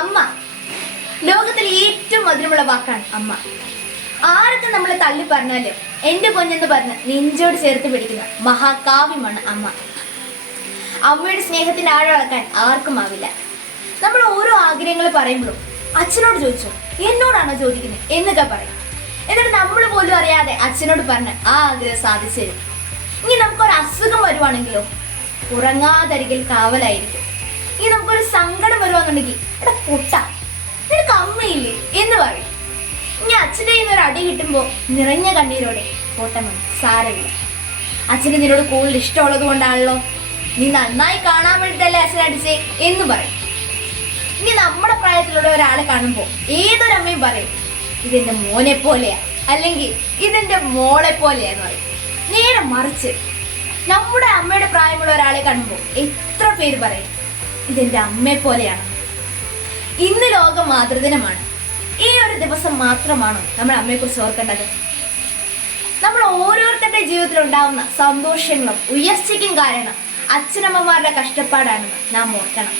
അമ്മ. ലോകത്തിലെ ഏറ്റവും മധുരമുള്ള വാക്കാണ് അമ്മ. ആരൊക്കെ നമ്മളെ തള്ളി പറഞ്ഞാലും എന്റെ പൊന്നെന്ന് പറഞ്ഞ് നെഞ്ചോട് ചേർത്ത് പിടിക്കുന്ന മഹാകാവ്യമാണ് അമ്മ. അമ്മയുടെ സ്നേഹത്തിന്റെ ആഴം അളക്കാൻ ആർക്കും ആവില്ല. നമ്മൾ ഓരോ ആഗ്രഹങ്ങൾ പറയുമ്പോഴും അച്ഛനോട് ചോദിച്ചോ, എന്നോടാണോ ചോദിക്കുന്നത് എന്നൊക്കെ പറയും. എന്നിട്ട് നമ്മൾ പോലും അറിയാതെ അച്ഛനോട് പറഞ്ഞ് ആ ആഗ്രഹം സാധിച്ചു തരും. ഇനി നമുക്കൊരു അസുഖം വരുവാണെങ്കിലോ ഉറങ്ങാതരികിൽ കാവലായിരിക്കും. ഇനി നമുക്കൊരു സങ്കടം വരുവാന്നുണ്ടെങ്കിൽ എടാ പൊട്ട നിനക്ക് അമ്മയില്ലേ എന്ന് പറയും. ഇനി അച്ഛൻ്റെ കയ്യിൽ നിന്ന് ഒരു അടി കിട്ടുമ്പോൾ നിറഞ്ഞ കണ്ണീരോടെ പോട്ടമ്മ സാരമില്ല, അച്ഛന് നിന്നോട് കൂടുതൽ ഇഷ്ടമുള്ളത് കൊണ്ടാണല്ലോ, നീ നന്നായി കാണാൻ വേണ്ടിയിട്ടല്ലേ അച്ഛൻ അടിച്ചേ എന്ന് പറയും. ഇനി നമ്മുടെ പ്രായത്തിലുള്ള ഒരാളെ കാണുമ്പോൾ ഏതൊരമ്മയും പറയും ഇതെന്റെ മോനെ പോലെയാ, അല്ലെങ്കിൽ ഇതെന്റെ മോളെ പോലെയാന്ന് പറയും. നേരെ മറിച്ച് നമ്മുടെ അമ്മയുടെ പ്രായമുള്ള ഒരാളെ കാണുമ്പോൾ എത്ര പേര് പറയും ഇതെന്റെ അമ്മയെ പോലെയാണ്. ഇന്ന് ലോക മാതൃദിനമാണ്. ഈ ഒരു ദിവസം മാത്രമാണോ നമ്മൾ അമ്മയെക്കുറിച്ച് ഓർക്കേണ്ടത്? നമ്മൾ ഓരോരുത്തരുടെ ജീവിതത്തിൽ ഉണ്ടാവുന്ന സന്തോഷങ്ങളും ഉയർച്ചയ്ക്കും കാരണം അച്ഛനമ്മമാരുടെ കഷ്ടപ്പാടാണെന്ന് നാം ഓർക്കണം.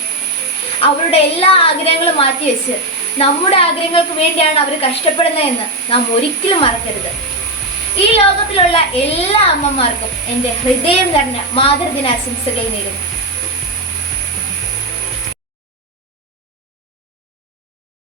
അവരുടെ എല്ലാ ആഗ്രഹങ്ങളും മാറ്റിവെച്ച് നമ്മുടെ ആഗ്രഹങ്ങൾക്ക് വേണ്ടിയാണ് അവർ കഷ്ടപ്പെടുന്നതെന്ന് നാം ഒരിക്കലും മറക്കരുത്. ഈ ലോകത്തിലുള്ള എല്ലാ അമ്മമാർക്കും എൻ്റെ ഹൃദയം നിറഞ്ഞ മാതൃദിനാശംസകൾ നേരുന്നു.